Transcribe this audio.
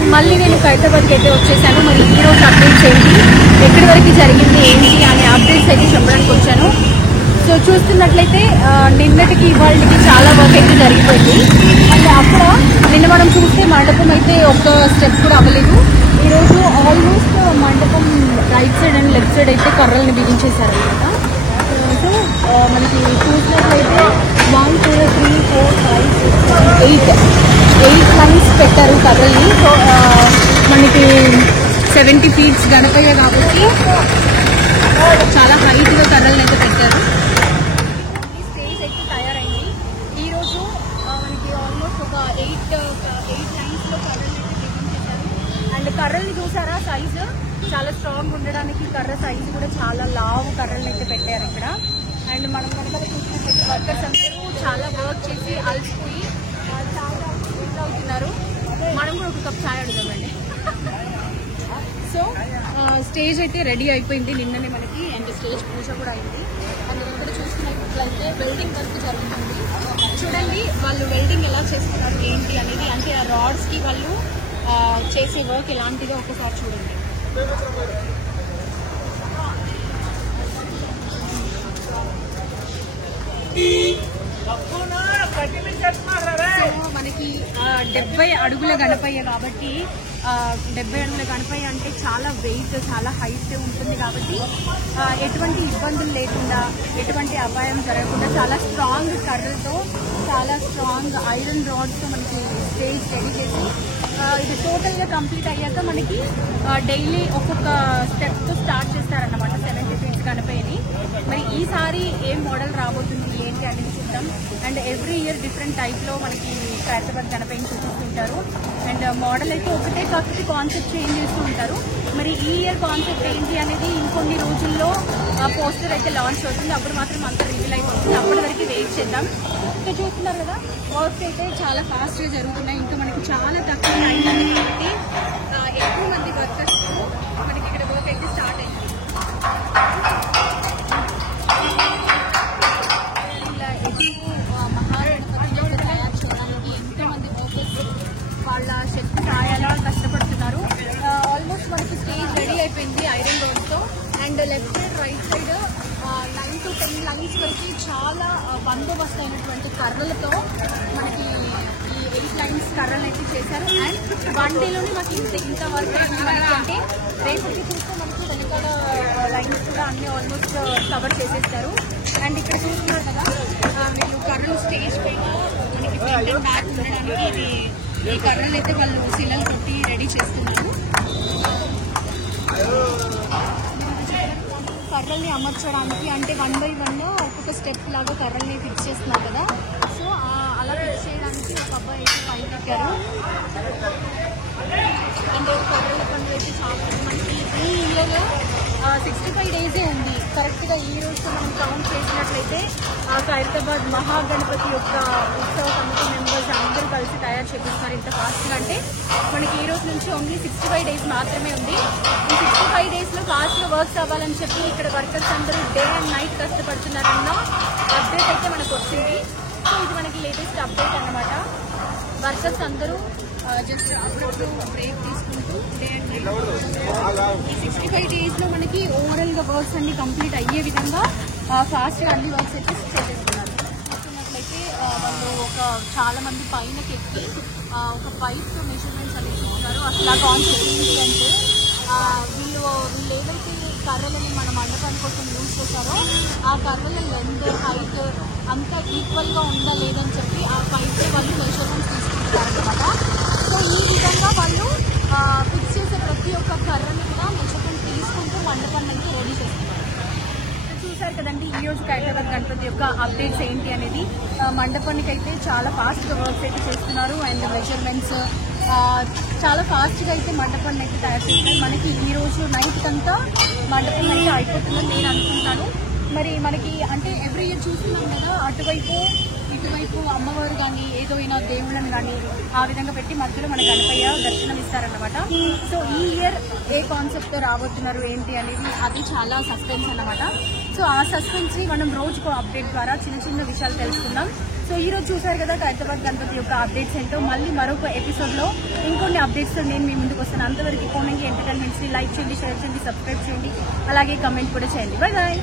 And మళ్ళీ నేను ఖైరతాబాద్కి అయితే వచ్చేసాను. మరి ఈ రోజు అప్డేట్స్ ఏంటి, ఎక్కడి వరకు జరిగింది ఏంటి అనే అప్డేట్స్ అయితే చెప్పడానికి వచ్చాను. సో చూస్తున్నట్లయితే నిన్నటికి ఇవాళకి చాలా వర్క్ అయితే జరిగిపోయింది. అండ్ అక్కడ నిన్న మనం చూస్తే మండపం అయితే ఒక్క స్టెప్ కూడా అవ్వలేదు. ఈరోజు ఆల్మోస్ట్ మండపం right side and left side అయితే కర్రల్ని బిగించేశారు అనమాట. సో మనకి చూసినట్లయితే 1 2 3 4 5 6 8 లైన్స్ పెట్టారు కర్రల్ని. సో మనకి 70 feet గణపయ్య కాబట్టి చాలా హైట్గా కర్రల్ని అయితే పెట్టారు. స్టేజ్ అయితే తయారైంది. ఈరోజు మనకి ఆల్మోస్ట్ ఒక 8 లైన్స్లో కర్రల్ని అయితే బిగించేశారు. అండ్ కర్రల్ని చూసారా, సైజు చాలా స్ట్రాంగ్ ఉండడానికి కర్ర సైజు కూడా చాలా లావు కర్రల్ని అయితే పెట్టారు ఇక్కడ. అండ్ మనం కనుక చూసినట్లయితే వర్కర్స్ అందరూ చాలా వర్క్ చేసి అలసిపోయి చాలా ఫీల్ అవుతున్నారు. మనం కూడా ఒక కప్ ఛాయ్ అడుగుదామండి. సో స్టేజ్ అయితే రెడీ అయిపోయింది నిన్ననే మనకి. అండ్ స్టేజ్ పూజ కూడా అయింది. అండ్ ఇక్కడ చూసుకున్నట్లయితే వెల్డింగ్ వర్క్ జరుగుతుంది. చూడండి వాళ్ళు వెల్డింగ్ ఎలా చేస్తున్నారు ఏంటి అనేది, అంటే ఆ రాడ్స్కి వాళ్ళు చేసే వర్క్ ఎలాంటిదో ఒకసారి చూడండి. మనకి 70 అడుగుల గణపయ్య కాబట్టి 70 అడుగుల గణపయ్య అంటే చాలా వెయిట్, చాలా హైట్ ఉంటుంది కాబట్టి ఎటువంటి ఇబ్బందులు లేకుండా, ఎటువంటి అపాయం జరగకుండా చాలా స్ట్రాంగ్ కర్రలతో, చాలా స్ట్రాంగ్ ఐరన్ రాడ్స్తో మనకి స్టేజ్ రెడీ చేసి ఇది టోటల్గా కంప్లీట్ అయ్యాక మనకి డైలీ ఒక్కొక్క స్టెప్తో స్టార్ట్ చేస్తారన్నమాట 70 feet గణపయ్యని. మరి ఈసారి ఏం మోడల్ రాబోతుంది ఏంటి అనేది చూద్దాం. అండ్ ఎవ్రీ ఇయర్ డిఫరెంట్ టైప్లో మనకి ఖైరతాబాద్ గణపయ్యని చూపిస్తుంటారు. అండ్ మోడల్ అయితే ఒకటే కాకపోతే కాన్సెప్ట్ చేంజ్ చేస్తూ ఉంటారు. మరి ఈ ఇయర్ కాన్సెప్ట్ ఏంటి అనేది ఇంకొన్ని రోజుల్లో పోస్టర్ అయితే లాంచ్ అవుతుంది. అప్పుడు మాత్రం అంత రివీల్ అయిపోతుంది. అప్పటి వరకు వెయిట్ చేద్దాం. ఇంకా చూస్తున్నారు కదా, వర్క్ అయితే చాలా ఫాస్ట్గా జరుగుతున్నాయి. ఇంకా మనకి చాలా తక్కువ టైం ఉంది కాబట్టి ఎక్కువ మంది వర్కర్స్ మనకి ఇక్కడ వర్క్ అయితే స్టార్ట్ అయింది. ఇలా ఎక్కువ మహాగణపతిని తయారు చేయడానికి ఎంతోమంది వర్కర్స్ వాళ్ళ శక్తి సాయాలా కష్టపడుతున్నారు. ఆల్మోస్ట్ మనకి స్టేజ్ రెడీ అయిపోయింది ఐరన్ రోడ్స్తో. And left side right side 9 to 10 lines వరకు చాలా బందోబస్తు అయినటువంటి కర్రలతో మనకి ఈ 8 లైన్స్ కర్రలు అయితే చేశారు. అండ్ 1 డేలోనే మాకు ఇంత వర్క్ అయింది మనకి. అంటే రేపటికి చూస్తే మనకి వెనకాల లైన్స్ కూడా అన్ని ఆల్మోస్ట్ కవర్ చేసేస్తారు. అండ్ ఇక్కడ చూస్తున్నారు కదా, వీళ్ళు కర్రలు స్టేజ్ పైన మనకి ఫ్రంట్ అండ్ బ్యాక్ ఉండడానికి ఈ కర్రలు అయితే వాళ్ళు శిలలు కొట్టి రెడీ చేస్తున్నారు. కర్రల్ని అమర్చడానికి అంటే 1 by 1 ఒక్కొక్క స్టెప్ లాగా కర్రల్ని ఫిక్స్ చేస్తున్నారు కదా. సో అలా ఫిక్స్ చేయడానికి ఒక అబ్బాయి అయితే పైకి ఎక్కారు. అండ్ కర్రల పనులు అయితే చాలా మనకి ఈ ఇయర్ 65 డేసే ఉంది కరెక్ట్గా. ఈ రోజుతో మనం కౌంట్ చేసినట్లయితే ఖైరతాబాద్ మహాగణపతి యొక్క ఉత్సవ కమిటీ మెంబర్స్ అందరూ కలిసి తయారు చేపిస్తున్నారు ఇంత ఫాస్ట్గా. అంటే మనకి ఈ రోజు నుంచి ఓన్లీ 65 డేస్ మాత్రమే ఉంది. ఈ 65 డేస్లో ఫాస్ట్గా వర్క్స్ అవ్వాలని చెప్పి ఇక్కడ వర్కర్స్ అందరూ డే అండ్ నైట్ కష్టపడుతున్నారన్న అప్డేట్ అయితే మనకు వచ్చింది. సో ఇది మనకి లేటెస్ట్ అప్డేట్ అన్నమాట. వర్కర్స్ అందరూ జస్ట్ అప్పుడప్పుడు బ్రేక్ తీసుకుంటూ డే అండ్ నైట్ ఈ 65 డేస్లో మనకి ఓవరాల్గా వర్క్స్ అన్ని కంప్లీట్ అయ్యే విధంగా ఫాస్ట్గా అన్ని వర్క్స్ అయితే చేసేస్తున్నారు. చూస్తున్నట్లయితే వాళ్ళు చాలా మంది పైనకి ఎక్కి ఒక పైప్తో మెజర్మెంట్స్ అనేది చూస్తున్నారు. అసలు ఆ కాన్సెప్ట్ ఏంటి అంటే వీళ్ళు ఏదైతే కర్రలని మన మండపం కోసం యూజ్ చేశారో ఆ కర్రల లెంత్ హైట్ అంతా ఈక్వల్గా ఉందా లేదని చెప్పి ఆ పైప్తో వాళ్ళు మెజర్మెంట్స్ తీసుకుంటారనమాట. సో ఈ విధంగా వాళ్ళు ఫిక్స్ చేసే ప్రతి ఒక్క కర్రని కూడా మెజర్మెంట్ తీసుకుంటూ మండపాన్ని అయితే రెడీ చేస్తున్నారు. చూసారు కదండి ఈ రోజు ఖైరతాబాద్ గణపతి యొక్క అప్డేట్స్ ఏంటి అనేది. మండపానికి అయితే చాలా ఫాస్ట్గా వర్క్స్ అయితే చేస్తున్నారు. అండ్ మెజర్మెంట్స్ చాలా ఫాస్ట్గా అయితే మండపాన్ని అయితే తయారు చేస్తున్నారు. మనకి ఈ రోజు నైట్ అంతా మండపం అయితే అయిపోతుందని నేను అనుకుంటాను. మరి మనకి అంటే ఎవ్రీ ఇయర్ చూస్తున్నాం కదా, అటువైపు ఇటువైపు అమ్మవారు కానీ ఏదైనా దేవుళ్ళని కానీ ఆ విధంగా పెట్టి మధ్యలో మన గణపయ్య దర్శనం ఇస్తారన్నమాట. సో ఈ ఇయర్ ఏ కాన్సెప్ట్తో రాబోతున్నారు ఏంటి అనేది అది చాలా సస్పెన్స్ అన్నమాట. సో ఆ సస్పెన్స్ని మనం రోజుకో అప్డేట్ ద్వారా చిన్న చిన్న విషయాలు తెలుసుకుందాం. సో ఈ రోజు చూసారు కదా ఖైరతాబాద్ గణపతి యొక్క అప్డేట్స్ ఏంటో. మళ్ళీ మరొక ఎపిసోడ్లో ఇంకొన్ని అప్డేట్స్ నేను మీ ముందుకు వస్తాను. అంతవరకు కోనంగి ఎంటర్టైన్మెంట్స్ని లైక్ చేయండి, షేర్ చేయండి, సబ్స్క్రైబ్ చేయండి, అలాగే కమెంట్ కూడా చేయండి. Bye bye.